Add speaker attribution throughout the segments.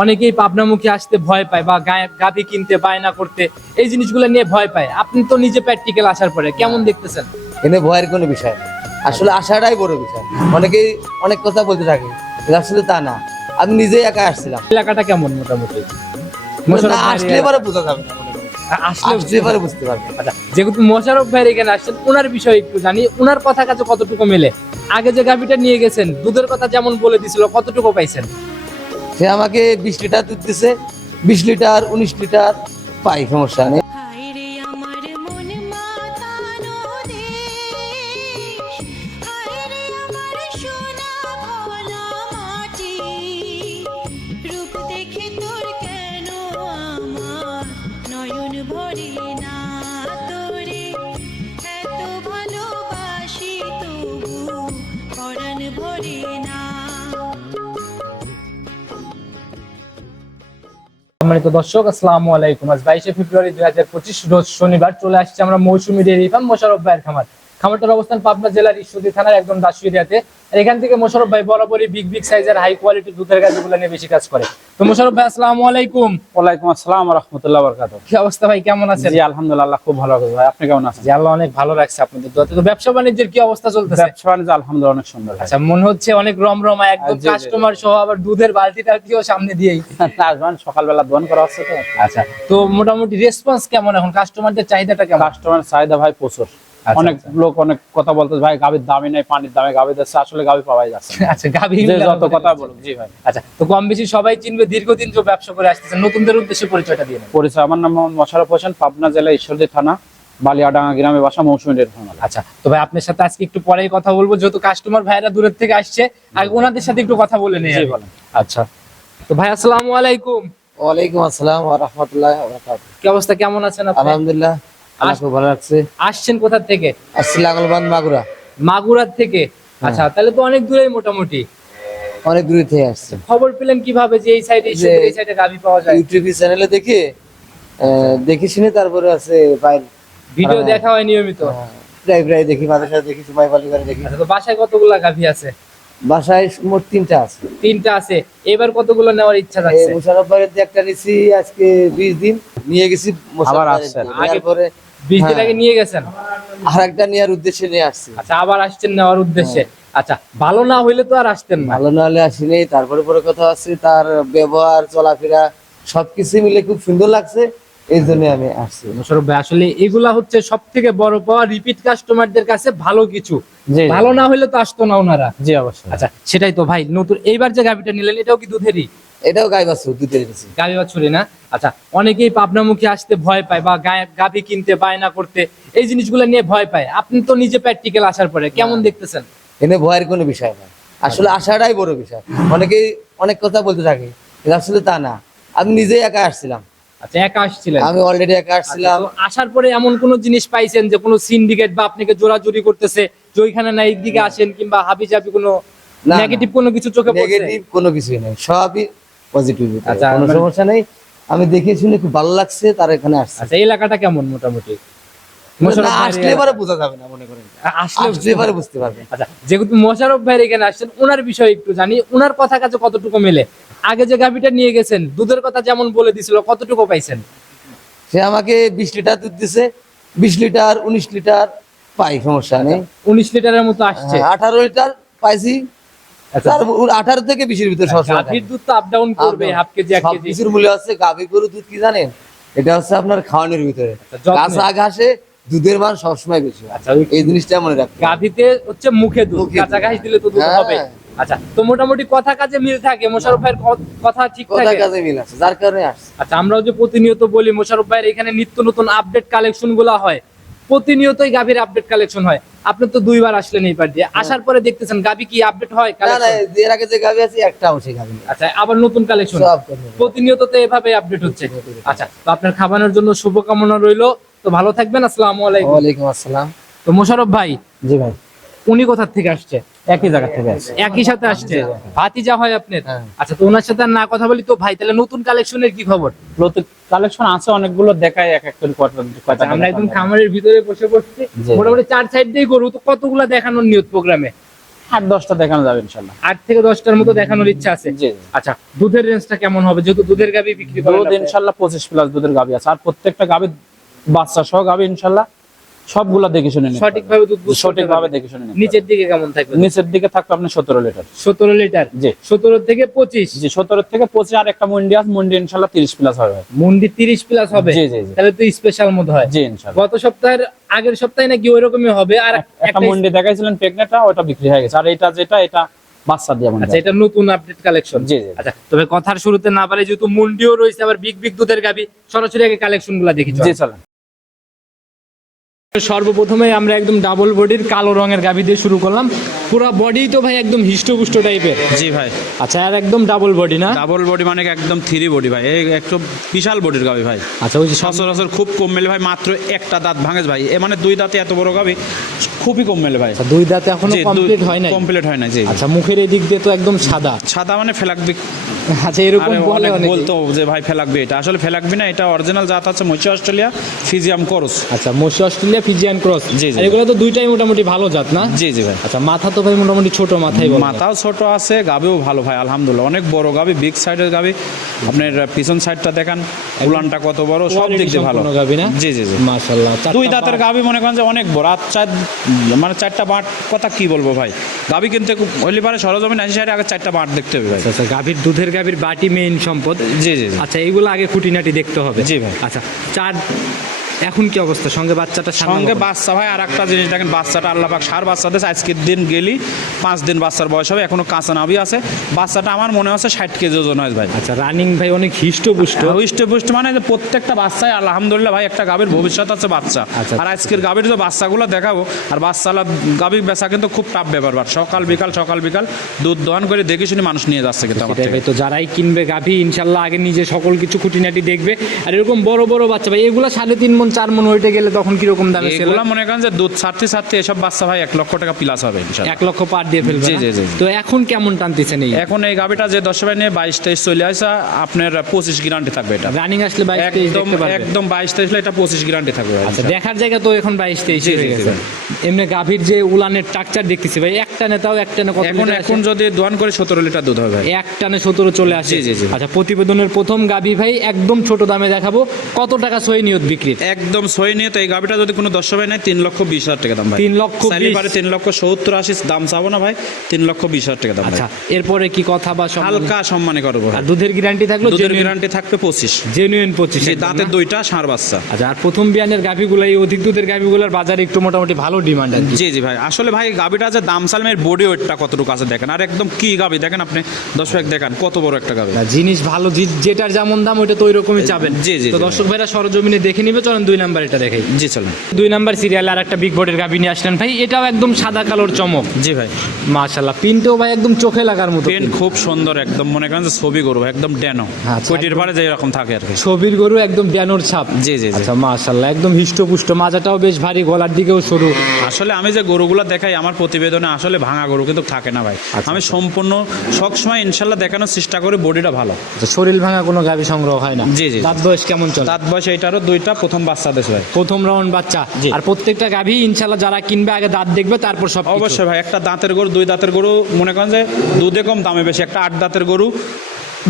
Speaker 1: অনেকেই পাবনামুখী আসতে ভয় পায় বা গাভী কিনতে বায়না করতে এই জিনিসগুলো নিয়ে ভয় পায়। আপনি তো নিজে প্র্যাকটিক্যাল আসার পরে কেমন দেখতেছেন?
Speaker 2: এনে ভয়ের কোনো বিষয় না আসলে আসাটাই বড় বিষয়। অনেকেই অনেক কথা বলতে থাকে আসলে তা না। আমি নিজেই একা আসছিলাম।
Speaker 1: এলাকাটা কেমন মোটামুটি?
Speaker 2: আসলে পরে বোঝা যাবে না
Speaker 1: আসলে
Speaker 2: আসলে পরে বুঝতে পারবে।
Speaker 1: আচ্ছা যেহেতু মোশাররফ ভাইয়ের এখানে আসছেন ওনার বিষয়ে একটু জানি। ওনার কথা কাছে কতটুকু মেলে? আগে যে গাভিটা নিয়ে গেছেন দুধের কথা যেমন বলে দিছিল কতটুকু পাইছেন?
Speaker 2: সে আমাকে বিশ লিটার দুধ দিছে বিশ লিটার উনিশ লিটার পাই সমস্যা নেই।
Speaker 1: সম্মানিত দর্শক, আসসালামু আলাইকুম। আজ বাইশে ফেব্রুয়ারি দুই হাজার পঁচিশ, রোজ শনিবার চলে আসছে আমরা মৌসুমী ডেয়ারি ফার্ম মোশারফ ভাইয়ের খামার। খামারটার অবস্থান পাবনা জেলার ঈশ্বরদী থানার একদম দাসু এরিয়াতে আর এখান থেকে মোশারফ ভাই বরাবরই বিগ বিগ সাইজের হাই কোয়ালিটি দুধের গাছগুলো নিয়ে বেশি কাজ করে। তো মোশারফ ভাই আসসালামু আলাইকুম।
Speaker 3: ওয়ালাইকুম আসসালাম রহমতুল্লাহ বরকাত
Speaker 1: কি অবস্থা ভাই কেমন আছেন?
Speaker 3: জি আলহামদুলিল্লাহ খুব ভালো আছে ভাই। আপনি কেমন আছেন?
Speaker 1: জি আল্লাহ অনেক ভালো রাখছে আপনাদের দোয়াতে। তো ব্যবসা বাণিজ্যের কি অবস্থা চলতেছে?
Speaker 3: ব্যবসা বাণিজ্য আলহামদুলিল্লাহ অনেক সুন্দর
Speaker 1: আচ্ছা মনে হচ্ছে অনেক রমরমা একদম। কাস্টমার সহ আবার দুধের বালতি টালতিও সামনে দিয়েই।
Speaker 3: আসবেন সকালবেলা দোয়ান করা হচ্ছে তো।
Speaker 1: আচ্ছা তো মোটামুটি রেসপন্স কেমন এখন? কাস্টমারদের চাহিদাটা কেমন?
Speaker 3: কাস্টমার চাহিদা ভাই প্রচুর। অনেক
Speaker 1: আচ্ছা।
Speaker 3: লোক অনেক কথা বলতে ভাই গাভীর দামই নেই পানির দামে গাভী দিচ্ছে আসলে গাভী পাওয়াই যাচ্ছে
Speaker 1: আচ্ছা গাভী
Speaker 3: যে যত কথা। বলুক জি ভাই।
Speaker 1: আচ্ছা তো কম বেশি সবাই চিনবে দীর্ঘদিন যে ব্যবসা করে আসতেছে নতুনদের উদ্দেশ্যে পরিচয়টা দিয়ে
Speaker 3: পরিচয় আমার নাম মোহাম্মদ মোশারফ হোসেন পাবনা জেলা ঈশ্বরদী থানা বালিয়াডাঙ্গা গ্রামে বাসা মৌসুমী
Speaker 1: আচ্ছা তো ভাই আপনার সাথে আজকে একটু পরেই কথা বলব যেহেতু কাস্টমার ভাইরা দূরের থেকে আসছে আগে ওনাদের সাথে একটু কথা বলে নেই
Speaker 3: জি বলেন।
Speaker 1: আচ্ছা তো ভাই আসসালামু আলাইকুম।
Speaker 2: ওয়ালাইকুম আসসালাম রহমতুল্লাহ
Speaker 1: কি অবস্থা কেমন আছেন আপনি?
Speaker 2: আলহামদুলিল্লাহ। আল্লাহ খুব ভালো লাগছে।
Speaker 1: আসছেন কোথা থেকে?
Speaker 2: আসছি লাঙ্গলবান মাগুরা।
Speaker 1: মাগুরার থেকে? আচ্ছা তাহলে তো অনেক দূরেই মোটামুটি।
Speaker 2: অনেক দূরে থেকে আসছে।
Speaker 1: খবর পেলেন কীভাবে যে এই সাইডে এই সাইডে গাভী পাওয়া যায়?
Speaker 2: ইউটিউব চ্যানেলে দেখে দেখে শুনে তারপরে আছে বাইর
Speaker 1: ভিডিও
Speaker 2: হ্যাঁ।
Speaker 1: দেখা হয় নিয়মিত।
Speaker 2: প্রায় প্রায় দেখি সাথে দেখি সময় পালি করে দেখি।
Speaker 1: আচ্ছা তো বাসায় কতগুলা গাভী আছে?
Speaker 2: বাসায় মোট তিনটা আছে।
Speaker 1: তিনটা আছে। এবার কতগুলো নেওয়ার ইচ্ছা থাকছে
Speaker 2: মুশারফ ভাইয়ের একটা নিছি আজকে বিশ দিন নিয়ে গেছি
Speaker 3: আবার।
Speaker 2: নেওয়ার
Speaker 1: আগে-
Speaker 2: পরে
Speaker 1: বিশ দিন
Speaker 2: হ্যাঁ।
Speaker 1: আগে নিয়ে গেছেন?
Speaker 2: আর একটা নেওয়ার উদ্দেশ্যে নিয়ে আসছি।
Speaker 1: আচ্ছা আবার আসছেন নেওয়ার উদ্দেশ্যে। আচ্ছা ভালো না হইলে তো আর আসতেন না।
Speaker 2: ভালো না হলে আসিনি তারপরে পরে কথা আছে তার ব্যবহার চলাফেরা সবকিছু মিলে খুব সুন্দর লাগছে এই জন্য আমি আসছি।
Speaker 1: মোশারফ ভাই আসলে এগুলা হচ্ছে সব থেকে বড় পাওয়া রিপিট কাস্টমারদের কাছে ভালো কিছু। ভালো না হইলে তো আসতো না ওনারা।
Speaker 3: জি অবশ্যই।
Speaker 1: আচ্ছা সেটাই তো ভাই নতুন এইবার যে গাভিটা নিলেন এটাও কি দুধেরই?
Speaker 2: এটাও গাই বাছুর দুধের নিছি
Speaker 1: গাভি বাছুরি না? আচ্ছা অনেকেই পাবনামুখী আসতে ভয় পায় বা গাভি কিনতে বায়না করতে এই জিনিসগুলো নিয়ে ভয় পায়। আপনি তো নিজে প্র্যাকটিক্যাল আসার পরে কেমন দেখতেছেন?
Speaker 2: এনে ভয়ের কোনো বিষয় না আসলে আসাটাই বড় বিষয়। অনেকেই অনেক কথা বলতে থাকে আসলে তা না। আমি নিজেই একা আসছিলাম।
Speaker 1: আচ্ছা একা আসছিলেন?
Speaker 2: আমি অলরেডি একা আসছিলাম।
Speaker 1: আচ্ছা, আসার পরে এমন কোন জিনিস পাইছেন যে কোনো সিন্ডিকেট বা আপনাকে জোরাজুরি করতেছে যে ওইখানে না এইদিকে আসেন কিংবা হাবি জাবি কোনো। নেগেটিভ কোনো কিছু চোখে পড়ছে?
Speaker 2: নেগেটিভ কোনো কিছুই নেই। সবই পজিটিভ
Speaker 1: আচ্ছা,
Speaker 2: কোনো
Speaker 1: মানে-
Speaker 2: সমস্যা নেই। আমি দেখে শুনে খুব ভালো লাগছে তার এখানে আসছে।
Speaker 1: আচ্ছা এই এলাকাটা কেমন মোটামুটি?
Speaker 2: না
Speaker 1: মোশাররফ
Speaker 2: আসলে
Speaker 1: এলাকা।
Speaker 2: বোঝা যাবে না মনে করেন।
Speaker 1: আসলে
Speaker 2: আসলে বুঝতে পারবে।
Speaker 1: আচ্ছা যেহেতু এখানে আসছেন ওনার বিষয়ে একটু জানি। ওনার কথা কাছে কতটুকু মেলে? আগে যে গাভিটা নিয়ে গেছেন দুধের কথা যেমন বলে দিছিল কতটুকু পাইছেন?
Speaker 2: সে আমাকে বিশ লিটার দুধ দিছে। বিশ লিটার উনিশ লিটার পাই সমস্যা নেই।
Speaker 1: উনিশ লিটারের মতো আসছে।
Speaker 2: হ্যাঁ, আঠারো লিটার পাইছি।
Speaker 1: আচ্ছা
Speaker 2: আঠারো থেকে বিশের ভিতরে সবসময়
Speaker 1: দুধ তো আপ ডাউন করবে হাফ কেজি এক কেজি
Speaker 2: কিছুর মূল্য আছে গাভী গরু দুধ কি জানেন? এটা হচ্ছে আপনার খাওয়ানোর ভিতরে।
Speaker 1: আচ্ছা,
Speaker 2: ঘাসে দুধের মান সবসময় বেশি
Speaker 1: আচ্ছা
Speaker 2: এই জিনিসটা মনে রাখতে হবে।
Speaker 1: হচ্ছে মুখে দুধ কাঁচা ঘাস দিলে তো দুধ
Speaker 2: হ্যাঁ।
Speaker 1: হবে। আচ্ছা তো মোটামুটি কথা কাজে মিল থাকে ভাইয়ের কথা ঠিক
Speaker 2: কথা
Speaker 1: থাকে?
Speaker 2: কাজে মিল আছে যার কারণে আসছে।
Speaker 1: আচ্ছা আমরাও যে প্রতিনিয়ত বলি মোশাররফ ভাইয়ের এখানে নিত্য নতুন আপডেট কালেকশনগুলা হয়। প্রতিনিয়তই গাভীর আপডেট কালেকশন হয়। আপনি তো দুইবার আসলেন এই পার দিয়ে। আসার পরে দেখতেছেন গাভী কি আপডেট হয়?
Speaker 2: না না এর আগে যে গাভী আছে একটা অংশে গাভী নেই।
Speaker 1: আচ্ছা আবার নতুন কালেকশন। প্রতিনিয়ত তো এভাবে আপডেট হচ্ছে। আচ্ছা তো আপনার খাবানোর জন্য শুভকামনা রইল। তো ভালো থাকবেন আসসালামু আলাইকুম।
Speaker 2: ওয়ালাইকুম আসসালাম।
Speaker 1: তো মোশাররফ ভাই
Speaker 2: জি ভাই।
Speaker 1: উনি কোথা থেকে আসছে?
Speaker 3: একই জায়গা থেকে আছে
Speaker 1: একই সাথে আসছে? ভাতিজা হয় আপনার?
Speaker 2: হ্যাঁ।
Speaker 1: আচ্ছা তো ওনার সাথে না কথা বলি তো ভাই তাহলে নতুন কালেকশনের কি খবর?
Speaker 3: নতুন কালেকশন আছে অনেকগুলো দেখায় এক এক করে কয়টা কয়টা
Speaker 1: আচ্ছা, আমরা একদম খামারের ভিতরে বসে
Speaker 3: বসছি
Speaker 1: মোটামুটি চার সাইড দিয়ে গরু তো কতগুলা দেখানোর নিয়ত প্রোগ্রামে?
Speaker 3: আট দশটা দেখানো যাবে ইনশাল্লাহ।
Speaker 1: আট থেকে দশটার মতো দেখানোর ইচ্ছা আছে? আচ্ছা দুধের রেঞ্জটা কেমন হবে? যেহেতু দুধের গাবি বিক্রি করব
Speaker 3: দুধ ইনশাল্লাহ পঁচিশ প্লাস দুধের গাভি আছে। আর প্রত্যেকটা গাভি বাচ্চা সহ গাভি ইনশাল্লাহ। সবগুলা দেখে শুনে নিতে
Speaker 1: সঠিকভাবে দুধ
Speaker 3: সঠিকভাবে দেখে শুনে নিতে
Speaker 1: নিচের দিকে কেমন থাকবে?
Speaker 3: নিচের দিকে থাকবে আপনার সতেরো লিটার।
Speaker 1: সতেরো লিটার?
Speaker 3: জি।
Speaker 1: সতেরো থেকে পঁচিশ?
Speaker 3: জি সতেরো থেকে পঁচিশ আর একটা মন্ডি আছে মন্ডি ইনশাল্লাহ তিরিশ প্লাস হবে।
Speaker 1: মুন্ডি তিরিশ প্লাস হবে?
Speaker 3: জি জি
Speaker 1: তাহলে তো স্পেশাল মতো হয়।
Speaker 3: জি ইনশাল্লাহ।
Speaker 1: গত সপ্তাহের আগের সপ্তাহে নাকি ওই রকমই হবে আর
Speaker 3: একটা মন্ডি দেখাইছিলেন প্রেগনেটটা ওটা বিক্রি হয়ে গেছে। আর এটা যেটা এটা বাচ্চা দিয়ে
Speaker 1: আচ্ছা এটা নতুন আপডেট কালেকশন
Speaker 3: জি জি
Speaker 1: আচ্ছা তবে কথার শুরুতে না পারে যেহেতু মুন্ডিও রয়েছে আবার বিগ বিগ দুধের গাবি সরাসরি আগে কালেকশনগুলা দেখি।
Speaker 3: জি চলেন।
Speaker 1: সর্বপ্রথমে আমরা একদম ডাবল বডির কালো রঙের গাবি দিয়ে শুরু করলাম। পুরো বডি তো ভাই একদম হিষ্টপুষ্ট টাইপের
Speaker 4: জি ভাই।
Speaker 1: আচ্ছা আর একদম ডাবল বডি না?
Speaker 4: ডাবল বডি মানে একদম থ্রি বডি ভাই? এই একটু বিশাল বডির গাবি ভাই।
Speaker 1: আচ্ছা ওই
Speaker 4: সচরাচর খুব কম মেলে ভাই মাত্র একটা দাঁত ভাঙে ভাই। এ মানে দুই দাঁতে এত বড় গাবি খুবই কম মেলে ভাই।
Speaker 1: আচ্ছা, দুই দাঁতে এখনও কমপ্লিট হয় নাই?
Speaker 4: কমপ্লিট হয় না জি।
Speaker 1: আচ্ছা মুখের এই দিক দিয়ে তো একদম সাদা।
Speaker 4: সাদা মানে ফেলাকবি।
Speaker 1: আচ্ছা এরকম বলে
Speaker 4: অনেক। বলতো যে ভাই ফেলাকবি এটা। আসলে ফেলাকবি না এটা অরিজিনাল জাত আছে মৈশি অস্ট্রেলিয়া ফিজিয়াম করস।
Speaker 1: আচ্ছা মসি অস্ট্রেলিয়া ফিজিয়ান ক্রস
Speaker 4: জি, জি।
Speaker 1: এগুলো তো দুইটাই মোটামুটি ভালো জাত না?
Speaker 4: জি জি ভাই।
Speaker 1: আচ্ছা মাথা তো ভাই মোটামুটি ছোট বলে
Speaker 4: মাথাও ছোট আছে গাবিও ভালো ভাই আলহামদুলিল্লাহ। অনেক বড় গাবি বিগ সাইডের গাবি। আপনার পিছন সাইডটা দেখান উলানটা কত বড় সব দিক দিয়ে ভালো।
Speaker 1: গাবি না?
Speaker 4: জি জি জি।
Speaker 1: মাশাআল্লাহ
Speaker 4: দুই দাঁতের গাবি মনে করেন যে অনেক বড় আর চার মানে চারটা বাঁট কথা কি বলব ভাই? গাবি কিনতে হইলে পারে সরজমিন আসি সাইডে আগে চারটা বাঁট দেখতে হবে ভাই।
Speaker 1: আচ্ছা গাভীর দুধের গাভীর বাটি মেইন সম্পদ।
Speaker 4: জি জি জি।
Speaker 1: আচ্ছা এইগুলো আগে খুঁটিনাটি দেখতে হবে।
Speaker 4: জি ভাই।
Speaker 1: আচ্ছা চার এখন কি অবস্থা? সঙ্গে বাচ্চাটা
Speaker 4: সঙ্গে বাচ্চা ভাই আর একটা জিনিস দেখেন বাচ্চাটা আল্লাহ পাক সার বাচ্চা দিয়েছে আজকের দিন গেলি পাঁচ দিন বাচ্চার বয়স হবে এখনও কাঁচা নাভি আছে। বাচ্চাটা আমার মনে হচ্ছে ষাট কেজি ওজন হয় ভাই।
Speaker 1: আচ্ছা রানিং ভাই অনেক হিষ্টপুষ্ট।
Speaker 4: হুষ্ট পুষ্ট মানে যে প্রত্যেকটা বাচ্চায় আলহামদুলিল্লাহ ভাই একটা গাভীর ভবিষ্যৎ আছে বাচ্চা।
Speaker 1: আচ্ছা।
Speaker 4: আর আজকের গাভীর যে বাচ্চাগুলো দেখাবো আর বাচ্চালা গাভীর বেচা কিন্তু খুব টাফ ব্যাপার। সকাল বিকাল সকাল বিকাল দুধ দহন করে দেখে শুনে মানুষ নিয়ে যাচ্ছে কিন্তু আমার
Speaker 1: তো যারাই কিনবে গাভী ইনশাল্লাহ আগে নিজে সকল কিছু খুঁটিনাটি দেখবে। আর এরকম বড় বড় বাচ্চা ভাই এগুলো সাড়ে তিন মন চার মন ওইটা গেলে তখন কীরকম দামে সেল
Speaker 4: এগুলো মনে করেন যে দুধ ছাড়তে ছাড়তে এসব বাচ্চা ভাই এক লক্ষ টাকা প্লাস হবে।
Speaker 1: এক লক্ষ পার দিয়ে ফেলবে
Speaker 4: জি, জি, জি।
Speaker 1: তো এখন কেমন টানতেছেন এই?
Speaker 4: এখন এই গাভিটা যে দশ ভাই নিয়ে বাইশ তেইশ চলে আসা আপনার পঁচিশ গ্যারান্টি থাকবে এটা।
Speaker 1: রানিং আসলে বাইশ
Speaker 4: একদম একদম বাইশ তেইশ এটা পঁচিশ গ্যারান্টি থাকবে
Speaker 1: আচ্ছা দেখার জায়গা তো এখন বাইশ তেইশ হয়ে গেছে। এমনি গাভীর যে উলানের টাকচার দেখতেছি ভাই এক টানে তাও এক টানে কত
Speaker 4: এখন এখন যদি দোয়ান করে সতেরো লিটার দুধ হবে ভাই।
Speaker 1: এক টানে সতেরো চলে আসে। আচ্ছা প্রতিবেদনের প্রথম গাভী ভাই একদম ছোট দামে দেখাবো। কত টাকা সই নিয়ত বিক্রির?
Speaker 4: একদম সই নিয়ে তো এই গাভিটা যদি কোনো দশ ভাই নেয় তিন লক্ষ বিশ হাজার টাকা দাম ভাই।
Speaker 1: তিন লক্ষ
Speaker 4: পারে তিন লক্ষ সত্তর আশি দাম চাবো না ভাই তিন লক্ষ বিশ হাজার টাকা দাম
Speaker 1: আচ্ছা এরপরে কি কথা বা
Speaker 4: হালকা সম্মানে করব
Speaker 1: আর দুধের গ্যারান্টি থাকল
Speaker 4: দুধের গ্যারান্টি থাকবে পঁচিশ।
Speaker 1: জেনুইন পঁচিশ
Speaker 4: দাঁতের দুইটা ষাঁড় বাচ্চা।
Speaker 1: আচ্ছা আর প্রথম বিয়ানের গাভীগুলো এই অধিক দুধের গাভীগুলোর বাজারে একটু মোটামুটি ভালো ডিমান্ড কি?
Speaker 4: জি জি ভাই। আসলে ভাই গাভিটা যে দাম সালমের বডি ওয়েটটা কতটুকু আছে দেখেন। আর একদম কি গাভি? দেখেন আপনি দশ ভাই দেখেন কত বড় একটা গাভি।
Speaker 1: জিনিস ভালো যেটার যেমন দাম ওইটা তো ওই রকমই চাবেন।
Speaker 4: জি, জি,
Speaker 1: তো দর্শক ভাইরা সরজমিনে দেখে নিবে চলেন দুই নাম্বার এটা দেখাই।
Speaker 4: জি চলেন।
Speaker 1: দুই নাম্বার সিরিয়ালে আর একটা বিগ বোর্ডের গাভী নিয়ে আসলেন। ভাই এটাও একদম সাদা কালোর চমক।
Speaker 4: জি ভাই।
Speaker 1: মাশাল্লাহ পিনটাও ভাই একদম চোখে লাগার মতো
Speaker 4: পেন খুব সুন্দর একদম মনে করেন যে ছবি করব একদম ড্যানো
Speaker 1: আচ্ছা,
Speaker 4: কোটির পারে যে এরকম থাকে আর কি।
Speaker 1: ছবির গরু একদম ব্যানোর ছাপ।
Speaker 4: জি, জি।
Speaker 1: আচ্ছা মাশাল্লাহ একদম হিষ্টপুষ্ট। মাজাটাও বেশ ভারী গলার দিকেও সরু।
Speaker 4: আসলে আমি যে গরুগুলো দেখাই আমার প্রতিবেদনে আসলে ভাঙা গরু কিন্তু থাকে না ভাই।
Speaker 1: আচ্ছা,
Speaker 4: আমি সম্পূর্ণ সবসময় ইনশাল্লাহ দেখানোর চেষ্টা করি বডিটা ভালো।
Speaker 1: আচ্ছা, শরীর ভাঙা কোনো গাভী সংগ্রহ হয় না।
Speaker 4: জি, জি।
Speaker 1: দাঁত বয়স কেমন চলে?
Speaker 4: দাঁত বয়স এইটারও দুইটা প্রথম বাচ্চা দেশ ভাই।
Speaker 1: প্রথম রাউন্ড বাচ্চা। আর প্রত্যেকটা গাভী ইনশাল্লাহ যারা কিনবে আগে দাঁত দেখবে তারপর সব
Speaker 4: অবশ্যই ভাই একটা দাঁতের গরু দুই দাঁতের গরু মনে করেন যে দুধে কম দামে বেশি। একটা আট দাঁতের গরু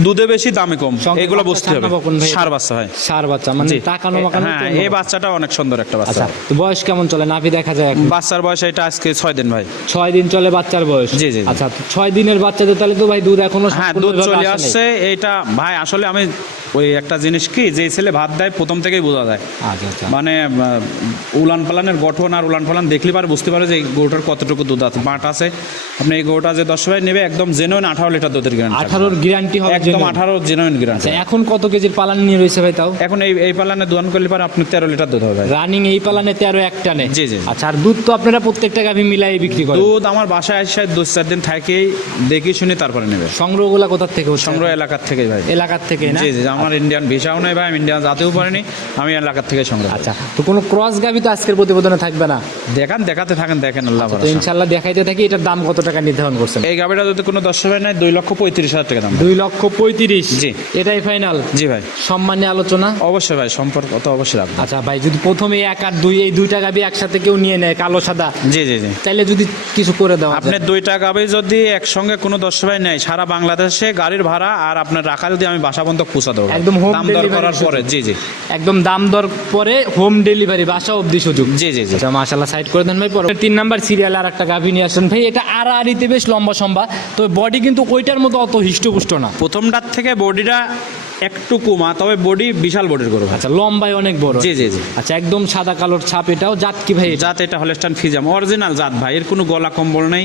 Speaker 4: দুধে বেশি দামে কম। এগুলো বুঝতে হবে? সার বাচ্চা ভাই।
Speaker 1: সার বাচ্চা মানে মাকানো
Speaker 4: হ্যাঁ
Speaker 1: তো
Speaker 4: এই বাচ্চাটা অনেক সুন্দর একটা বাচ্চা।
Speaker 1: আচ্ছা তো বয়স কেমন চলে? নাভি দেখা যায় এখন?
Speaker 4: বাচ্চার বয়স এটা আজকে ছয় দিন ভাই।
Speaker 1: ছয় দিন চলে বাচ্চার বয়স?
Speaker 4: জি, জি।
Speaker 1: আচ্ছা তো ছয় দিনের বাচ্চাদের তাহলে তো ভাই দুধ এখনও
Speaker 4: হ্যাঁ দুধ চলে আসছে এইটা ভাই আসলে আমি ওই একটা জিনিস কি যে ছেলে ভাত দেয় প্রথম থেকেই বোঝা যায়।
Speaker 1: আচ্ছা আচ্ছা।
Speaker 4: মানে উলান পালানের গঠন আর উলান পালান দেখলে পারে বুঝতে পারে যে এই গরুটার কতটুকু দুধ আছে বাট আছে। আপনি এই গরুটা যে দশ ভাই নেবে একদম জেনুইন আঠারো লিটার দুধের গ্যারান্টি
Speaker 1: আঠারোর গ্যারান্টি হবে
Speaker 4: একদম। আঠারো জেনুইন গ্যারান্টি
Speaker 1: এখন কত কেজির পালান নিয়ে রয়েছে ভাই তাও?
Speaker 4: এখন এই এই পালানে দোয়ান করলে পারে আপনি তেরো লিটার দুধ হবে।
Speaker 1: রানিং এই পালানে তেরো একটা নেই
Speaker 4: জি, জি।
Speaker 1: আচ্ছা আর দুধ তো আপনারা প্রত্যেকটা গাভী মিলাই বিক্রি করেন?
Speaker 4: দুধ আমার বাসায় আসে দু চার দিন থাকেই দেখি শুনে তারপরে নেবে।
Speaker 1: সংগ্রহগুলা কোথার থেকে
Speaker 4: সংগ্রহ এলাকার থেকে ভাই।
Speaker 1: এলাকার থেকে না?
Speaker 4: জি জি আমার ইন্ডিয়ান ভিসাও নেই ভাই আমি ইন্ডিয়ান যাতেও পারিনি আমি এলাকার থেকে সংগ্রহ
Speaker 1: আচ্ছা তো কোনো ক্রস গাবি তো আজকের প্রতিবেদনে থাকবে না?
Speaker 4: দেখান দেখাতে থাকেন দেখেন আল্লাহ
Speaker 1: তো
Speaker 4: ভরসা।
Speaker 1: ইনশাল্লাহ দেখাইতে থাকি এটার দাম কত টাকা নির্ধারণ করছেন?
Speaker 4: এই গাড়িটা যদি কোনো ভাই নেয় দুই লক্ষ পঁয়ত্রিশ হাজার টাকা দাম।
Speaker 1: দুই লক্ষ পঁয়ত্রিশ?
Speaker 4: জি।
Speaker 1: এটাই ফাইনাল
Speaker 4: জি ভাই।
Speaker 1: সম্মানে আলোচনা?
Speaker 4: অবশ্যই ভাই সম্পর্ক তো অবশ্যই রাখব।
Speaker 1: আচ্ছা ভাই যদি প্রথমে এক আর দুই এই দুইটা গাবি একসাথে কেউ নিয়ে নেয় কালো সাদা
Speaker 4: জি জি জি।
Speaker 1: তাইলে যদি কিছু করে দাও
Speaker 4: আপনি দুইটা গাবি যদি একসঙ্গে কোনো ভাই নেয় সারা বাংলাদেশে গাড়ির ভাড়া আর আপনার রাখা যদি আমি বাসা পর্যন্ত পৌঁছা দেবো।
Speaker 1: একদম
Speaker 4: দাম দর করার পরে। জি জি।
Speaker 1: একদম দাম দর পরে হোম ডেলিভারি বাসা অবধি সুযোগ।
Speaker 4: জি জি জি।
Speaker 1: আচ্ছা মাশাল্লাহ সাইড করে দেন ভাই। পরে তিন নাম্বার সিরিয়াল আর একটা গাভি নিয়ে আসেন। ভাই এটা আর আড়িতে বেশ লম্বা সম্বা তো বডি কিন্তু ওইটার মতো অত হিষ্টপুষ্ট না।
Speaker 4: প্রথমটার থেকে বডিটা একটু কমা তবে বডি বিশাল বডির করব
Speaker 1: আচ্ছা লম্বায় অনেক বড়।
Speaker 4: জি জি জি।
Speaker 1: আচ্ছা একদম সাদা কালোর ছাপ এটাও জাত কি ভাই?
Speaker 4: জাত এটা হলেস্টান ফিজাম অরিজিনাল জাত ভাই। এর কোনো গলা কম্বল নেই।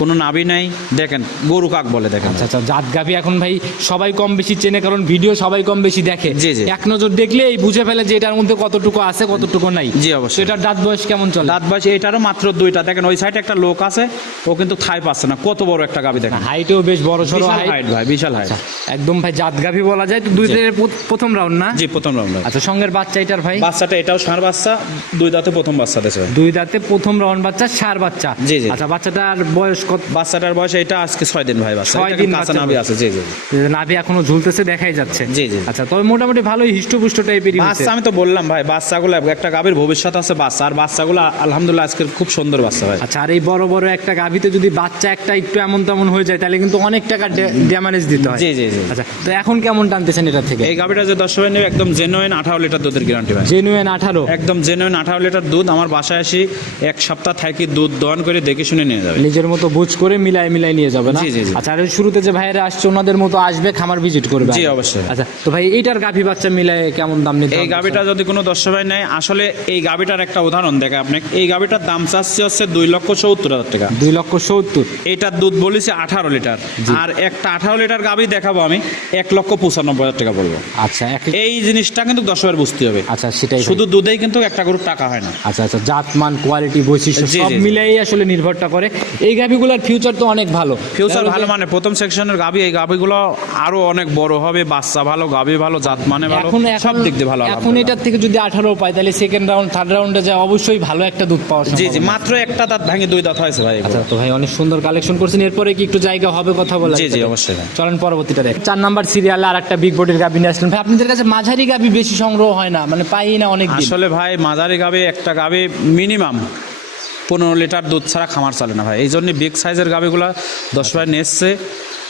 Speaker 4: কোনো নাভি নেই। দেখেন গরু কাক বলে দেখেন।
Speaker 1: আচ্ছা আচ্ছা জাত গাভি এখন ভাই সবাই কম বেশি চেনে কারণ ভিডিও সবাই কম বেশি দেখে।
Speaker 4: জি, জি।
Speaker 1: এক নজর দেখলেই বুঝে ফেলে যে এটার মধ্যে কতটুকু আছে কতটুকু নাই।
Speaker 4: জি, অবশ্যই।
Speaker 1: এটার দাঁত বয়স কেমন চলে?
Speaker 4: দাঁত বয়স এটারও মাত্র দুইটা। দেখেন ওই সাইডে একটা লোক আছে ও কিন্তু থাই পাচ্ছে না। কত বড় একটা গাবি দেখেন।
Speaker 1: হাইটেও বেশ বড় সড়ো হাইট।
Speaker 4: ভাই বিশাল হাইট
Speaker 1: একদম ভাই জাত গাভি বলা যায় তো দুই দিনের প্রথম রাউন্ড না?
Speaker 4: জি প্রথম রাউন্ড
Speaker 1: আচ্ছা সঙ্গের বাচ্চা এটার ভাই?
Speaker 4: বাচ্চাটা এটাও ষাঁড় বাচ্চা দুই দাঁতে প্রথম বাচ্চা দেশে
Speaker 1: দুই দাঁতে প্রথম রাউন্ড বাচ্চা সার বাচ্চা।
Speaker 4: জি, জি।
Speaker 1: আচ্ছা বাচ্চাটার বয়স
Speaker 4: বাচ্চাটার বয়স এটা আজকে ছয় দিন ভাই বাচ্চা।
Speaker 1: ছয় দিন
Speaker 4: কাঁচা নাভি আছে জি জি
Speaker 1: নাভি এখনও ঝুলতেছে দেখাই যাচ্ছে।
Speaker 4: জি, জি।
Speaker 1: আচ্ছা তবে মোটামুটি ভালোই হিষ্টপুষ্ট টাইপেরই।
Speaker 4: বাচ্চা আমি তো বললাম ভাই বাচ্চাগুলো একটা গাভীর ভবিষ্যৎ আছে বাচ্চা আর বাচ্চাগুলো আলহামদুলিল্লাহ আজকের খুব সুন্দর বাচ্চা ভাই।
Speaker 1: আচ্ছা আর এই বড় বড় একটা গাভিতে যদি বাচ্চা একটা একটু এমন তেমন হয়ে যায় তাহলে কিন্তু অনেক টাকা ড্যামেজ দিতে হয়।
Speaker 4: জি, জি, জি।
Speaker 1: আচ্ছা তো এখন কেমন টানতেছেন এটা থেকে?
Speaker 4: এই গাভীটা যে দশ ভাই নেবে একদম জেনুইন আঠারো লিটার দুধের গ্যারান্টি ভাই।
Speaker 1: জেনুয়েন আঠারো?
Speaker 4: একদম জেনুইন আঠারো লিটার দুধ আমার বাসায় আসি এক সপ্তাহ থাকি দুধ দহন করে দেখে শুনে নিয়ে যাবে।
Speaker 1: নিজের মতো বুঝ করে মিলাই মিলাই নিয়ে যাবে না। আচ্ছা আর শুরুতে যে ভাইয়েরা আসছে ওনাদের মতো আসবে খামার ভিজিট করবে
Speaker 4: জি, অবশ্যই।
Speaker 1: আচ্ছা তো ভাই এইটার গাভি বাচ্চা মিলাই কেমন দাম নিতে
Speaker 4: এই? গাভীটা যদি কোনো দর্শক ভাই নেয় আসলে এই গাভীটার একটা উদাহরণ দেখে আপনি এই গাভীটার দাম চাচ্ছে হচ্ছে দুই লক্ষ সত্তর হাজার টাকা।
Speaker 1: দুই লক্ষ সত্তর
Speaker 4: এইটার দুধ বলেছে আঠারো লিটার। আর একটা আঠারো লিটার গাভী দেখাবো আমি এক লক্ষ পঁচানব্বই হাজার টাকা বলব।
Speaker 1: আচ্ছা
Speaker 4: এই জিনিসটা কিন্তু দর্শকের বুঝতে হবে।
Speaker 1: আচ্ছা সেটাই
Speaker 4: শুধু দুধেই কিন্তু একটা গরুর টাকা হয় না।
Speaker 1: আচ্ছা আচ্ছা জাতমান কোয়ালিটি বৈশিষ্ট্য সব। মিলাই আসলে নির্ভরটা করে। এই গাভিগুলোর ফিউচার তো অনেক ভালো।
Speaker 4: ফিউচার ভালো মানে প্রথম সেকশনের গাভী এই গাভীগুলো আরও অনেক বড় হবে বাচ্চা ভালো গাভী ভালো জাত মানে ভালো
Speaker 1: এখন
Speaker 4: সব দিক দিয়ে ভালো
Speaker 1: এখন এটার থেকে যদি আঠারো পায় তাহলে সেকেন্ড রাউন্ড থার্ড রাউন্ডে যায় অবশ্যই ভালো একটা দুধ পাওয়া
Speaker 4: জি জি মাত্র একটা দাঁত ভাঙে দুই দাঁত হয়েছে ভাই।
Speaker 1: আচ্ছা তো ভাই অনেক সুন্দর কালেকশন করছেন। এরপরে কি একটু জায়গা হবে কথা বলা
Speaker 4: জি, জি, অবশ্যই।
Speaker 1: চলেন পরবর্তীটা দেখ। চার নাম্বার সিরিয়ালে আর একটা বিগ বডির গাবি নিয়ে আসলেন। ভাই আপনাদের কাছে মাঝারি গাবি বেশি সংগ্রহ হয় না মানে পাই না অনেক
Speaker 4: আসলে ভাই মাঝারি গাবে একটা গাবে মিনিমাম পনেরো লিটার দুধ ছাড়া খামার চলে না ভাই। এই জন্য বিগ সাইজের গাবিগুলো দশ ভাই এসছে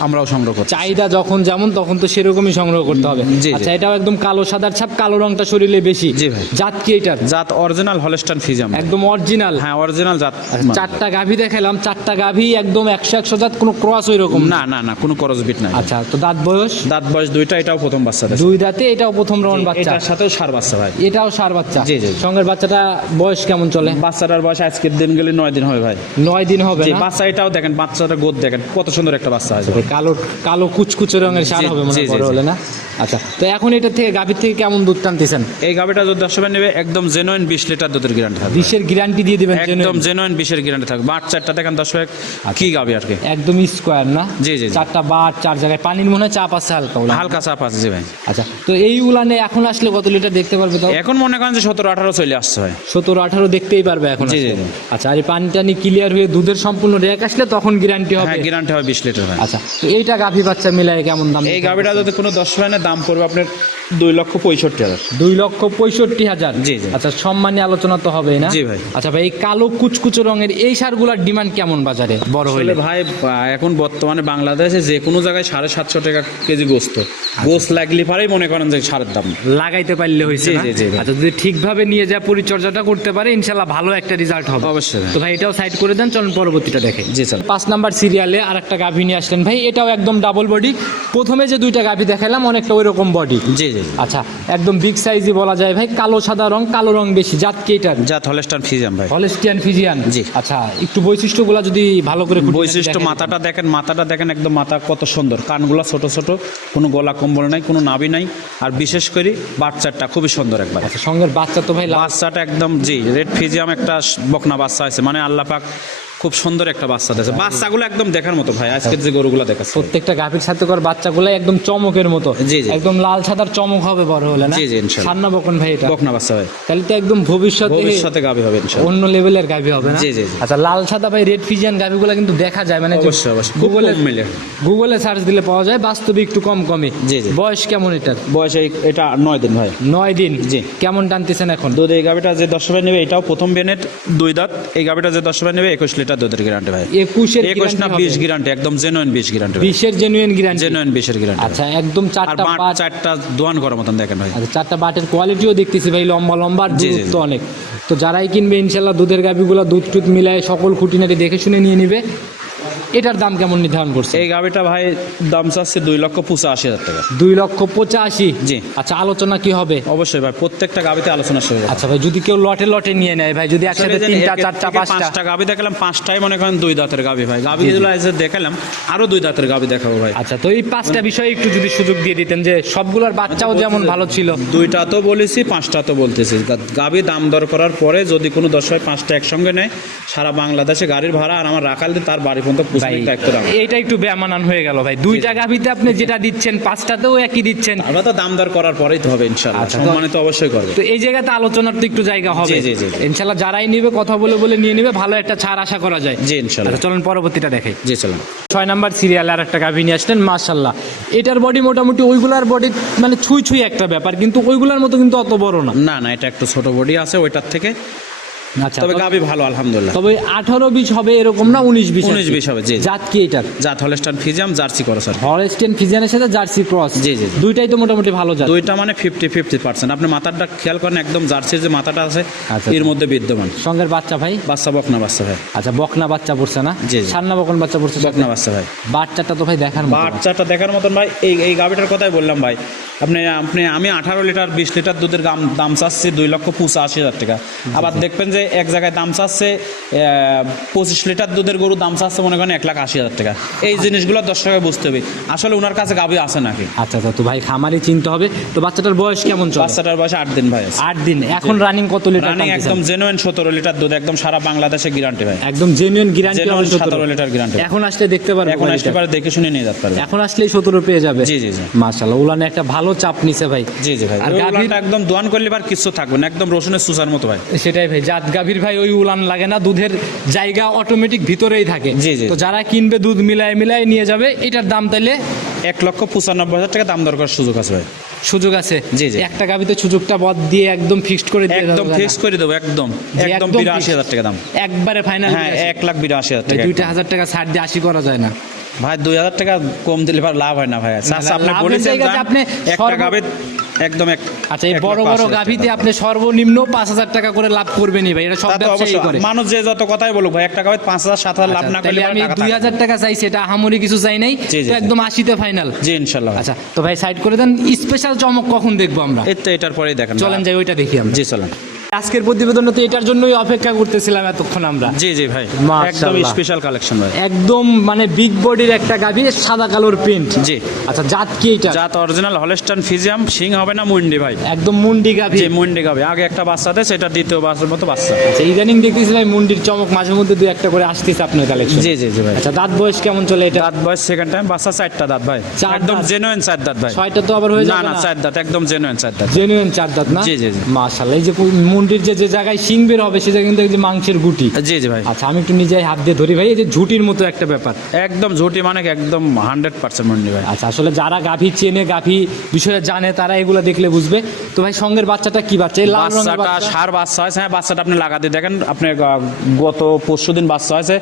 Speaker 4: আমরাও সংগ্রহ করছি
Speaker 1: চাহিদা যখন যেমন তখন তো সেরকমই সংগ্রহ করতে হবে।
Speaker 4: জি।
Speaker 1: আচ্ছা এটাও একদম কালো সাদার ছাপ কালো রংটা শরীরে বেশি।
Speaker 4: জি ভাই।
Speaker 1: জাত কি এটার?
Speaker 4: জাত অরিজিনাল হলস্টান ফিজাম
Speaker 1: একদম অরিজিনাল।
Speaker 4: হ্যাঁ অরিজিনাল জাত।
Speaker 1: চারটা গাভি দেখালাম চারটা গাভি একদম একশো একশো জাত কোনো ক্রস ওই রকম
Speaker 4: না না না কোনো করজ বিট নাই।
Speaker 1: আচ্ছা তো দাঁত বয়স?
Speaker 4: দাঁত বয়স দুইটা এটাও প্রথম বাচ্চা দেয়
Speaker 1: দুই দাঁতে এটাও প্রথম রাউন্ড বাচ্চা।
Speaker 4: এটার সাথেও সার বাচ্চা ভাই।
Speaker 1: এটাও সার বাচ্চা।
Speaker 4: জি, জি।
Speaker 1: সঙ্গের বাচ্চাটা বয়স কেমন চলে?
Speaker 4: বাচ্চাটার বয়স আজকের দিন গেলে নয় দিন হবে ভাই।
Speaker 1: নয় দিন হবে না?
Speaker 4: বাচ্চা এটাও দেখেন বাচ্চাটা গোদ দেখেন কত সুন্দর একটা বাচ্চা আছে
Speaker 1: ওই কালো কালো কুচকুচে রঙের সার হবে মনে বড় হলে না? আচ্ছা তো এখন এটা থেকে গাভীর থেকে কেমন দুধ টানতেছেন?
Speaker 4: এই গাভীটা যদি দশ নেবে একদম জেনুইন বিশ লিটার দুধের গ্যারান্টি থাকবে।
Speaker 1: বিশের গ্যারান্টি দিয়ে দিবেন
Speaker 4: একদম? জেনুইন বিশের গ্যারান্টি থাকবে। বাচ্চাটা দেখেন দশ টাকা কি গাবি আর কি?
Speaker 1: একদম স্কোয়ার না?
Speaker 4: জি, জি।
Speaker 1: চারটা বাট চার জায়গায় পানির মনে হয় চাপ আছে হালকা উলান।
Speaker 4: হালকা চাপ আছে জি ভাই।
Speaker 1: আচ্ছা তো এই উলানে এখন আসলে কত লিটার দেখতে পারবে তো
Speaker 4: এখন মনে করেন যে সতেরো আঠারো চলে আসছে ভাই।
Speaker 1: সতেরো আঠারো দেখতেই পারবে এখন
Speaker 4: জি, জি,
Speaker 1: আচ্ছা আর এই পানি টানি ক্লিয়ার হয়ে দুধের সম্পূর্ণ রেক আসলে তখন গ্যারান্টি হবে।
Speaker 4: হ্যাঁ গ্যারান্টি হবে বিশ লিটার
Speaker 1: আচ্ছা তো এইটা গাভী বাচ্চা মিলায় কেমন দাম
Speaker 4: এই গাভীটা যদি কোনো দশ লাইনের দাম পড়বে আপনার দুই লক্ষ পঁয়ষট্টি হাজার।
Speaker 1: দুই লক্ষ পঁয়ষট্টি হাজার?
Speaker 4: জি।
Speaker 1: আচ্ছা সম্মানী আলোচনা তো হবে না?
Speaker 4: জি, ভাই।
Speaker 1: আচ্ছা ভাই এই কালো কুচকুচো রঙের এই সারগুলার ডিমান্ড কেমন বাজারে? বড় হইলে।
Speaker 4: ভাই এখন বর্তমানে বাংলাদেশে যে কোনো জায়গায় সাড়ে সাতশো টাকা কেজি গোস্ত। গোস্ত লাগলে পারেই মনে করেন যে সারের দাম।
Speaker 1: লাগাইতে পারলে হয়েছে
Speaker 4: জি, জি, জি,
Speaker 1: আচ্ছা যদি ঠিকভাবে নিয়ে যা পরিচর্যাটা করতে পারে ইনশাল্লাহ ভালো একটা রেজাল্ট হবে।
Speaker 4: অবশ্যই
Speaker 1: তো ভাই এটাও সাইড করে দেন চলুন পরবর্তীটা দেখে।
Speaker 4: জি স্যার
Speaker 1: পাঁচ নাম্বার সিরিয়ালে আর একটা গাভী নিয়ে আসলেন। ভাই এটাও একদম ডাবল বডি প্রথমে যে দুইটা গাভী দেখালাম অনেকটা ওই রকম বডি
Speaker 4: জি জি।
Speaker 1: আচ্ছা একদম বিগ সাইজই বলা যায় ভাই কালো সাদা রং কালো রং বেশি। জাত কি এটার?
Speaker 4: যা হলেস্টান ফিজাম ভাই।
Speaker 1: হলেস্টিয়ান ফিজিয়ান
Speaker 4: জি।
Speaker 1: আচ্ছা একটু বৈশিষ্ট্যগুলো যদি ভালো করে
Speaker 4: বৈশিষ্ট্য মাথাটা দেখেন মাথাটা দেখেন একদম মাথা কত সুন্দর। কানগুলা ছোট ছোট কোনো গলা কম্বল নাই কোনো নাভি নাই। আর বিশেষ করে বাচ্চাটা খুবই সুন্দর একবার।
Speaker 1: আচ্ছা সঙ্গের বাচ্চা তো ভাই
Speaker 4: বাচ্চাটা একদম জি রেড ফিজিয়াম একটা বকনা বাচ্চা আছে। মানে আল্লাহ পাক খুব সুন্দর একটা বাচ্চা দিয়েছে বাচ্চাগুলো একদম দেখার মতো ভাই আজকের যে গরুগুলো দেখাচ্ছে।
Speaker 1: প্রত্যেকটা গাভীর সাথে কর বাচ্চাগুলো একদম চমকের মতো।
Speaker 4: জি, জি।
Speaker 1: একদম লাল সাদার চমক হবে বড় হলে না?
Speaker 4: জি, জি।
Speaker 1: সান্না বকন ভাই এটা।
Speaker 4: বকনা বাচ্চা ভাই।
Speaker 1: তাহলে তো একদম ভবিষ্যতে
Speaker 4: ভবিষ্যতে গাভী হবে ইনশাআল্লাহ
Speaker 1: অন্য লেভেলের গাভী হবে না?
Speaker 4: জি, জি।
Speaker 1: আচ্ছা লাল সাদা ভাই রেড ফিজিয়ান গাভীগুলো কিন্তু দেখা যায় মানে
Speaker 4: অবশ্যই, অবশ্যই।
Speaker 1: গুগলে
Speaker 4: মিলে।
Speaker 1: গুগলে সার্চ দিলে পাওয়া যায় বাস্তবে একটু কম কমে
Speaker 4: জি, জি।
Speaker 1: বয়স কেমন এটার?
Speaker 4: বয়স এটা নয় দিন ভাই।
Speaker 1: নয় দিন।
Speaker 4: জি।
Speaker 1: কেমন টানতেছেন এখন?
Speaker 4: দুধ এই গাভীটা যে দশ নেবে এটাও প্রথম বেনের দুই দাঁত। এই গাবিটা যে দশ নেবে একুশ লিটার। দুধের গ্যারান্টি ভাই।
Speaker 1: একুশের
Speaker 4: একুশ না বিশ গ্যারান্টি একদম জেনুইন বিশ গ্যারান্টি
Speaker 1: বিশের জেনুইন গ্যারান্টি
Speaker 4: জেনুইন বিশের গ্যারান্টি
Speaker 1: আচ্ছা একদম চারটা
Speaker 4: বাট চারটা দোয়ান করার মতন দেখেন ভাই।
Speaker 1: আচ্ছা চারটা বাটের কোয়ালিটিও দেখতেছি ভাই লম্বা লম্বা
Speaker 4: দুধ।
Speaker 1: অনেক। তো যারাই কিনবে ইনশাল্লাহ দুধের গাভিগুলো দুধ টুধ মিলায় সকল খুঁটিনাটি দেখে শুনে নিয়ে নিবে। এটার দাম কেমন নির্ধারণ করছে
Speaker 4: এই গাবিটা ভাই দাম চাচ্ছে দুই লক্ষ পঁচাশি হাজার টাকা।
Speaker 1: দুই লক্ষ পঁচাশি?
Speaker 4: জি।
Speaker 1: আচ্ছা আলোচনা কি হবে?
Speaker 4: অবশ্যই ভাই প্রত্যেকটা গাবিতে আলোচনা শুরু।
Speaker 1: আচ্ছা ভাই যদি কেউ লটে লটে নিয়ে নেয় ভাই যদি একসাথে তিনটা চারটা পাঁচটা।
Speaker 4: গাবি দেখালাম পাঁচটাই মনে করেন দুই দাঁতের গাবি ভাই। গাবি যেগুলো দেখালাম আরও দুই দাঁতের গাবি দেখাবো ভাই।
Speaker 1: আচ্ছা তো এই পাঁচটা বিষয়ে একটু যদি সুযোগ দিয়ে দিতেন যে সবগুলোর বাচ্চাও যেমন ভালো ছিল।
Speaker 4: দুইটা তো বলেছি পাঁচটা তো বলতেছি। গাবি দাম দর করার পরে যদি কোনো দশ হয় পাঁচটা একসঙ্গে নেয় সারা বাংলাদেশে গাড়ির ভাড়া আর আমার রাখাল তার বাড়ি পর্যন্ত
Speaker 1: ভাই এইটা একটু বেমানান হয়ে গেল ভাই। দুইটা গাভিতে আপনি যেটা দিচ্ছেন পাঁচটাতেও একই দিচ্ছেন।
Speaker 4: আমরা তো দাম দর করার পরেই তো হবে ইনশাল্লাহ
Speaker 1: আচ্ছা, তো-
Speaker 4: সম্মানিত অবশ্যই করবে।
Speaker 1: তো এই জায়গাতে আলোচনার তো একটু জায়গা হবে। ইনশাল্লাহ যারাই নিবে কথা বলে বলে নিয়ে নিবে ভালো একটা ছাড় আশা করা যায়।
Speaker 4: জি ইনশাল্লাহ
Speaker 1: আচ্ছা চলুন পরবর্তীটা দেখাই।
Speaker 4: জি চলুন।
Speaker 1: ছয় নাম্বার সিরিয়াল আর একটা গাভী নিয়ে আসলেন মাশাল্লাহ এটার বডি মোটামুটি ওইগুলার বডি মানে ছুঁই ছুঁই একটা ব্যাপার কিন্তু ওইগুলার মতো কিন্তু অত বড় না।
Speaker 4: না না এটা একটু ছোট বডি আছে ওইটার থেকে তবে
Speaker 1: তবে-
Speaker 4: গাবি ভালো আলহামদুলিল্লাহ।
Speaker 1: তবে আঠারো বিশ হবে এরকম না উনিশ বিশ
Speaker 4: 19 বিশ হবে, জি।
Speaker 1: জাত কি এটার?
Speaker 4: জাত হলস্টান ফিজিয়াম জার্সি করো স্যার
Speaker 1: হলস্টেন ফিজিয়ানের সাথে জার্সি ক্রস।
Speaker 4: জি, জি।
Speaker 1: দুইটাই তো মোটামুটি ভালো জাত।
Speaker 4: দুইটা মানে ফিফটি ফিফটি পার্সেন্ট আপনি মাথাটা খেয়াল করেন একদম জার্সির যে মাথাটা আছে
Speaker 1: আচ্ছা,
Speaker 4: এর মধ্যে বিদ্যমান।
Speaker 1: সঙ্গের বাচ্চা ভাই?
Speaker 4: বাচ্চা বকনা বাচ্চা ভাই।
Speaker 1: আচ্ছা বকনা বাচ্চা পড়ছে না?
Speaker 4: জি।
Speaker 1: সান্না বকন বাচ্চা পড়ছে?
Speaker 4: বকনা বাচ্চা ভাই।
Speaker 1: বাচ্চাটা তো ভাই দেখার মতো
Speaker 4: বাচ্চাটা দেখার মতন ভাই এই এই গাভিটার কথাই বললাম ভাই। আপনি আপনি আমি আঠারো লিটার বিশ লিটার দুধের দাম দাম চাচ্ছি দুই লক্ষ পঁচাশি হাজার টাকা। আবার দেখবেন যে এক জায়গায় দাম চাচ্ছে পঁচিশ লিটার দুধের গরু দাম চাচ্ছে মনে করেন এক লাখ আশি হাজার টাকা। এই জিনিসগুলো দর্শকে বুঝতে হবে। আসলে ওনার কাছে গাভি আছে নাকি?
Speaker 1: আচ্ছা আচ্ছা তো ভাই খামারই চিনতে হবে। তো বাচ্চাটার বয়স কেমন চলে?
Speaker 4: বাচ্চাটার বয়স আট দিন ভাই
Speaker 1: আট দিন। এখন রানিং কত লিটার
Speaker 4: রানিং একদম জেনুইন সতেরো লিটার দুধ একদম সারা বাংলাদেশে গ্যারান্টি ভাই।
Speaker 1: একদম জেনুইন গ্যারান্টি
Speaker 4: সতেরো। লিটার গ্যারান্টি
Speaker 1: এখন আসলে দেখতে পারবে
Speaker 4: এখন আসতে পারে দেখে শুনে নিয়ে যেতে পারবে।
Speaker 1: এখন আসলেই সতেরো পেয়ে যাবে।
Speaker 4: জি, জি, জি।
Speaker 1: মাশাল্লাহ উলানে একটা ভালো চাপ নিছে ভাই।
Speaker 4: জি জি ভাই।
Speaker 1: আর
Speaker 4: ওই একদম দোয়ান করলে আর কিছু থাকবে না একদম রসুনের সুসার মতো ভাই।
Speaker 1: সেটাই ভাই জাত গাভীর ভাই ওই উলান লাগে না দুধের জায়গা অটোমেটিক ভিতরেই থাকে।
Speaker 4: জি, জি।
Speaker 1: তো যারা কিনবে দুধ মিলায় মিলায় নিয়ে যাবে এটার দাম তাইলে
Speaker 4: এক লক্ষ পঁচানব্বই হাজার টাকা দাম দরকার সুযোগ আছে ভাই।
Speaker 1: সুযোগ আছে।
Speaker 4: জি, জি।
Speaker 1: একটা গাভীতে সুযোগটা বদ দিয়ে একদম ফিক্সড করে দিয়ে
Speaker 4: একদম
Speaker 1: দেওয়া যায়
Speaker 4: ফিক্স করে দেবো একদম। একদম বিরাশি হাজার টাকা দাম।
Speaker 1: একবারে ফাইনাল
Speaker 4: হ্যাঁ এক লাখ বিরাশি হাজার টাকা
Speaker 1: দুইটা হাজার টাকা ছাড় দিয়ে আশি করা যায় না।
Speaker 4: ভাই দুই হাজার টাকা কম দিলে পর লাভ হয় না ভাই। আচ্ছা আপনি বলেছেন
Speaker 1: আপনি
Speaker 4: একটা গাবে একদম এক
Speaker 1: আচ্ছা এই বড় বড় গাভীতে আপনি সর্বনিম্ন পাঁচ হাজার টাকা করে লাভ করবেনই ভাই এটা সব ব্যবসায়ী করে।
Speaker 4: মানুষ যে যত কথাই বলুক ভাই একটা গাবে পাঁচ হাজার সাত হাজার লাভ
Speaker 1: আচ্ছা,
Speaker 4: না করলে
Speaker 1: আমি
Speaker 4: টাকা
Speaker 1: দুই হাজার টাকা চাইছি এটা আহামরি কিছু চাই নাই তো। একদম আশিতে ফাইনাল
Speaker 4: জি ইনশাল্লাহ।
Speaker 1: আচ্ছা তো ভাই সাইড করে দেন স্পেশাল চমক কখন দেখব আমরা?
Speaker 4: এই তো এটার পরেই দেখেন।
Speaker 1: চলেন যাই ওইটা দেখি আমরা।
Speaker 4: জি চলেন।
Speaker 1: আজকের প্রতিবেদন তো এটার জন্যই অপেক্ষা করতেছিলাম এতক্ষণ আমরা।
Speaker 4: জি জি ভাই। একদম স্পেশাল কালেকশন ভাই।
Speaker 1: একদম মানে বিগ বডির একটা গাভী সাদা কালোর প্রিন্ট
Speaker 4: জি।
Speaker 1: আচ্ছা জাত কি এটা?
Speaker 4: জাত অরিজিনাল হলস্টান ফিজিয়াম সিং হবে না মুন্ডি ভাই?
Speaker 1: একদম মুন্ডি গাভী।
Speaker 4: যে মুন্ডি গাবে আগে একটা বাচ্চা দেয় সেটা দ্বিতীয় বাচ্চার মতো বাচ্চা।
Speaker 1: আচ্ছা ইদানিং দেখতেছি ভাই মুন্ডির চমক মাঝে মধ্যে দুই একটা করে আসতেছে আপনার কালেকশন
Speaker 4: জি জি জি ভাই।
Speaker 1: আচ্ছা দাঁত বয়স কেমন চলে এটা?
Speaker 4: দাঁত বয়স সেকেন্ড টাইম বাচ্চা চারটা দাঁত ভাই। একদম? জেনুইন চার দাঁত ভাই।
Speaker 1: ছয়টা তো আবার হয়ে যাবে
Speaker 4: না
Speaker 1: না
Speaker 4: চার দাঁত একদম জেনুইন চার দাঁত।
Speaker 1: জেনুইন চার দাঁত না?
Speaker 4: জি, জি, জি।
Speaker 1: মাশাআল্লাহ এই যে মুন্ডির যে যে জায়গায় শিং বের হবে সে জায়গায় কিন্তু যে মাংসের গুটি।
Speaker 4: জি জি ভাই।
Speaker 1: আচ্ছা আমি একটু নিজে হাত দিয়ে ধরি ভাই এই যে ঝুটির মতো একটা ব্যাপার।
Speaker 4: একদম ঝুটি মানে একদম হান্ড্রেড পার্সেন্ট মুন্ডি ভাই।
Speaker 1: আচ্ছা আসলে যারা গাভী চেনে গাভী বিষয়ে জানে তারা এগুলো দেখলে বুঝবে। তো ভাই সঙ্গের বাচ্চাটা কি বাচ্চা? এই লাল রঙের
Speaker 4: বাচ্চাটা
Speaker 1: বাচ্চা।
Speaker 4: সার বাচ্চা হয়েছে হ্যাঁ বাচ্চাটা আপনি লাগাতে দেখেন আপনি গত পরশু দিন বাচ্চা হয়েছে।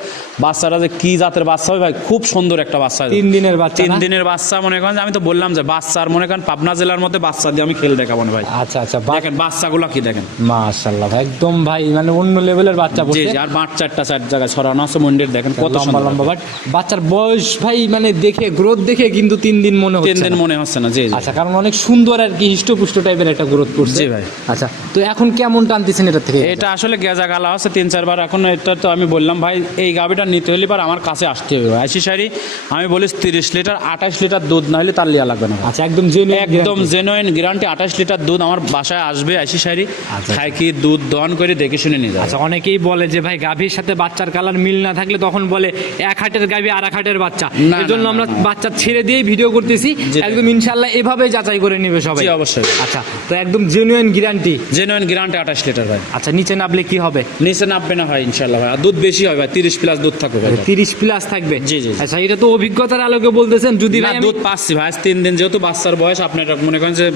Speaker 4: বাচ্চাটা যে কি জাতের বাচ্চা হবে ভাই খুব সুন্দর একটা বাচ্চা।
Speaker 1: তিন দিনের বাচ্চা
Speaker 4: তিন দিনের বাচ্চা মনে করেন আমি তো বললাম যে বাচ্চার মনে করেন পাবনা জেলার মধ্যে বাচ্চা দিয়ে আমি খেল দেখাবো ভাই।
Speaker 1: আচ্ছা আচ্ছা
Speaker 4: দেখেন বাচ্চাগুলো কি দেখেন।
Speaker 1: মাশাআল্লাহ একদম ভাই মানে অন্য লেভেলের বাচ্চা পড়ছে।
Speaker 4: আর বাট চারটা চার জায়গায় ছড়ানো আছে মন্দির দেখেন কত
Speaker 1: লম্বা লম্বা বাট বাচ্চার বয়স ভাই মানে দেখে গ্রোথ দেখে কিন্তু তিন দিন মনে
Speaker 4: তিন দিন মনে হচ্ছে না জি
Speaker 1: আচ্ছা কারণ অনেক সুন্দর আর কি হিষ্টপুষ্ট টাইপের একটা গ্রোথ করছে
Speaker 4: জি ভাই।
Speaker 1: আচ্ছা তো এখন কেমন টানতেছেন এটা থেকে?
Speaker 4: এটা আসলে গেজা গালা আছে তিন চারবার এখন এটা তো আমি বললাম ভাই এই গাবিটা নিতে হলে পর আমার কাছে আসতে হবে আশি সারি আমি বলি তিরিশ লিটার আঠাশ লিটার দুধ না হলে তার লিয়া লাগবে না
Speaker 1: আচ্ছা একদম জেনুইন
Speaker 4: একদম জেনুইন গ্যারান্টি আঠাশ লিটার দুধ আমার বাসায় আসবে আশি সারি
Speaker 1: আচ্ছা।
Speaker 4: খাই কি দুধ দহন করে দেখে শুনে নিয়ে যাবে
Speaker 1: আচ্ছা অনেকেই বলে যে ভাই গাভীর সাথে বাচ্চার কালার মিল না থাকলে তখন বলে এক হাটের গাভী আর এক হাটের বাচ্চা। এর জন্য আমরা। বাচ্চা ছেড়ে দিয়েই ভিডিও করতেছি। একদম ইনশাল্লাহ এভাবে যাচাই করে নিবে সবাই।
Speaker 4: জি অবশ্যই।
Speaker 1: আচ্ছা তো একদম জেনুইন গ্যারান্টি
Speaker 4: জেনুইন গ্রান্টে আঠাশ লিটার ভাই।
Speaker 1: আচ্ছা নিচে নামলে কি হবে?
Speaker 4: নিচে নামবে না হয় ইনশাল্লাহ ভাই। আর দুধ বেশি হয় ভাই তিরিশ প্লাস দুধ থাকবে ভাই।
Speaker 1: তিরিশ প্লাস থাকবে?
Speaker 4: জি, জি।
Speaker 1: আচ্ছা এটা তো অভিজ্ঞতার আলোকে বলতেছেন যদি
Speaker 4: না
Speaker 1: ভাই
Speaker 4: দুধ পাচ্ছি ভাই। আজ তিন দিন যেহেতু বাচ্চার বয়স আপনি এটা মনে করেন যে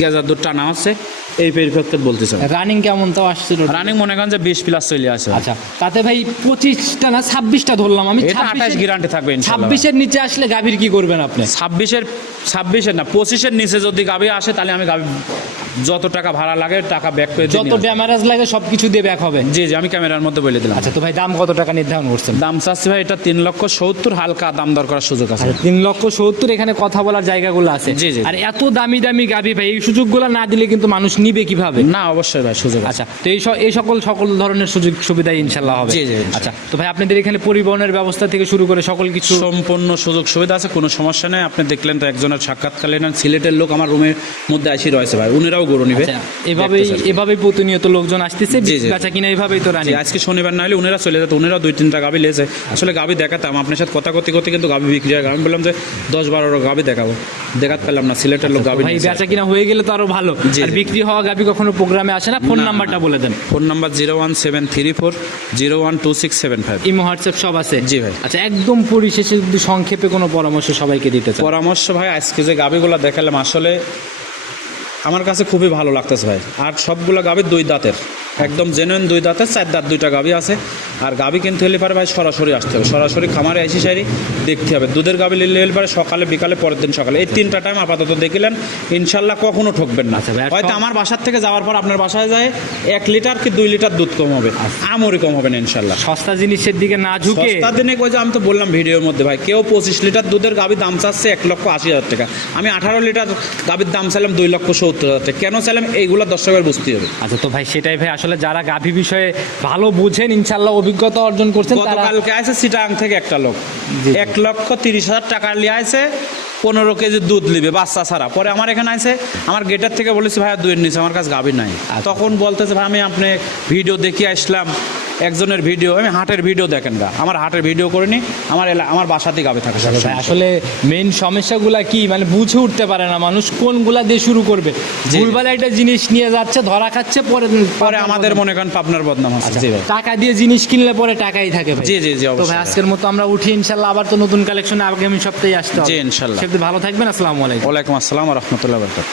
Speaker 4: গেজার দুধ টানা হচ্ছে। এই পরিপ্রেক্ষিতে বলতেছে?
Speaker 1: রানিং কেমন তাও আসছিল?
Speaker 4: রানিং মনে করেন যে বিশ প্লাস চলে আসে।
Speaker 1: আচ্ছা তাতে ভাই পঁচিশটা না ছাব্বিশটা ধরলাম আমি।
Speaker 4: এটা আঠাশ গ্যারান্টি থাকবে
Speaker 1: ছাব্বিশের নিচে আসলে গাভীর কি করবেন আপনি?
Speaker 4: ছাব্বিশের ছাব্বিশের না পঁচিশের নিচে যদি গাবি আসে তাহলে আমি গাবি যত টাকা ভাড়া লাগে টাকা ব্যাক করে
Speaker 1: যত। ড্যামারেজ লাগে সবকিছু দিয়ে ব্যাক হবে?
Speaker 4: জি জি আমি ক্যামেরার মধ্যে বলে দিলাম।
Speaker 1: আচ্ছা তো ভাই দাম কত টাকা নির্ধারণ করছেন?
Speaker 4: দাম চাচ্ছি ভাই এটা তিন লক্ষ সত্তর হালকা দাম দর করার সুযোগ আছে।
Speaker 1: আচ্ছা তিন লক্ষ সত্তর এখানে কথা বলার জায়গাগুলো আছে।
Speaker 4: জি, জি।
Speaker 1: আর এত দামি দামি গাভী ভাই এই সুযোগগুলো না দিলে কিন্তু মানুষ নিবে কীভাবে?
Speaker 4: না অবশ্যই ভাই সুযোগ
Speaker 1: আচ্ছা তো এই এই সকল সকল ধরনের সুযোগ সুবিধা ইনশাল্লাহ হবে।
Speaker 4: জি, জি,
Speaker 1: আচ্ছা তো ভাই আপনাদের এখানে পরিবহনের ব্যবস্থা থেকে শুরু করে সকল কিছু
Speaker 4: সম্পূর্ণ সুযোগ সুবিধা আছে কোনো সমস্যা নেই। আপনি দেখলেন তো একজনের সাক্ষাৎকার নিলেন সিলেটের লোক আমার রুমের মধ্যে আসি রয়েছে ভাই উনিরাও গরু নিবে।
Speaker 1: আচ্ছা, এভাবেই এভাবেই প্রতিনিয়ত লোকজন আসতেছে
Speaker 4: জি।
Speaker 1: কিনা এভাবেই তো রানি
Speaker 4: আজকে শনিবার না হলে উনিরা চলে যেত উনিরা দুই তিনটা গাবি লেছে। আসলে গাবি দেখাতাম আপনার সাথে কথা করতে করতে কিন্তু গাবি বিক্রি হয়। আমি বললাম যে দশ বারো গাবি দেখাবো। দেখাতে পারলাম না সিলেটের লোক গাবি
Speaker 1: ভাই বেচা কিনা হয়ে গেলে তো আরও ভালো।
Speaker 4: বিক্রি
Speaker 1: আর
Speaker 4: জি।
Speaker 1: গাবি কখনো প্রোগ্রামে আসে না? ফোন নাম্বারটা বলে দেন।
Speaker 4: Phone number zero one seven three four zero one two six seven five
Speaker 1: imo WhatsApp সব আছে?
Speaker 4: জি ভাই।
Speaker 1: আচ্ছা একদম পরিশেষে যদি সংক্ষেপে কোনো পরামর্শ সবাইকে দিতে চান।
Speaker 4: পরামর্শ ভাই আজকে যে গাবিগুলো দেখালাম আসলে আমার কাছে খুবই ভালো লাগতেছে ভাই। আর সবগুলো গাবি দুই দাঁতের। একদম জেনুইন দুই দাঁতের চার দাঁত দুইটা গাবি আছে। আর গাবি কিনতে হলে পারে ভাই সরাসরি আসতে হবে। সরাসরি খামারে এসে সারি দেখতে হবে। দুধের গাবি নিলে হলে পারে সকালে বিকালে পরের দিন সকালে। এই তিনটা টাইম আপাতত দেখিলেন। ইনশাল্লাহ কখনো ঠকবেন না।
Speaker 1: আচ্ছা ভাই,
Speaker 4: হয়তো আমার বাসার থেকে যাওয়ার পর আপনার বাসায় যায় এক লিটার কি দুই লিটার দুধ কম হবে? আমরি কম হবে না ইনশাল্লাহ।
Speaker 1: সস্তা জিনিসের দিকে না ঝুঁকে।
Speaker 4: সস্তা দিনে কই যে আমি তো বললাম ভিডিওর মধ্যে ভাই কেউ পঁচিশ লিটার দুধের গাবির দাম চাচ্ছে এক লক্ষ আশি হাজার টাকা। আমি আঠারো লিটার গাবির দাম চাইলাম দুই লক্ষ সত্তর হাজার টাকা। কেন চাইলাম? এইগুলো দর্শকের বুঝতে হবে।
Speaker 1: আচ্ছা তো ভাই সেটাই ভাই আসলে যারা গাভী বিষয়ে ভালো বুঝেন ইনশাল্লাহ অভিজ্ঞতা অর্জন করছেন কালকে
Speaker 4: গতকালকে আছে সিটাং থেকে একটা লোক। এক লক্ষ তিরিশ হাজার টাকা নিয়ে আছে পনেরো কেজি দুধ নিবে বাচ্চা ছাড়া। পরে আমার এখানে আছে আমার গেটের থেকে বলেছি ভাইয়া দুধ নিয়েছে আমার কাছে গাভী নাই। তখন বলতেছে ভাই আমি আপনি ভিডিও দেখিয়ে আসলাম। একজনের ভিডিও আমি হাটের ভিডিও দেখেন না আমার হাটের ভিডিও করে করিনি আমার এলা- আমার বাসাতে গাবে থাকে সবসময়।
Speaker 1: আসলে মেইন সমস্যাগুলা কি? মানে বুঝে উঠতে পারে না মানুষ কোনগুলা দিয়ে শুরু করবে। ভুলভাল একটা জিনিস নিয়ে যাচ্ছে ধরা খাচ্ছে পরে
Speaker 4: পরে আমাদের মনে করেন পাবনার বদনাম আছে।
Speaker 1: আচ্ছা,
Speaker 4: জি ভাই।
Speaker 1: টাকা দিয়ে জিনিস কিনলে পরে টাকাই থাকে ভাই।
Speaker 4: জি, জি, জি,
Speaker 1: তো
Speaker 4: ভাই।
Speaker 1: আজকের মতো আমরা উঠি ইনশাল্লাহ আবার তো নতুন কালেকশনে আগামী সপ্তাহে আসতে হবে।
Speaker 4: জি, ইনশাল্লাহ।
Speaker 1: সেক্ষেত্রে ভালো থাকবেন আসসালামু আলাইকুম।
Speaker 4: ওয়ালাইকুম আসসালাম রহমতুল্লাহ বরকাত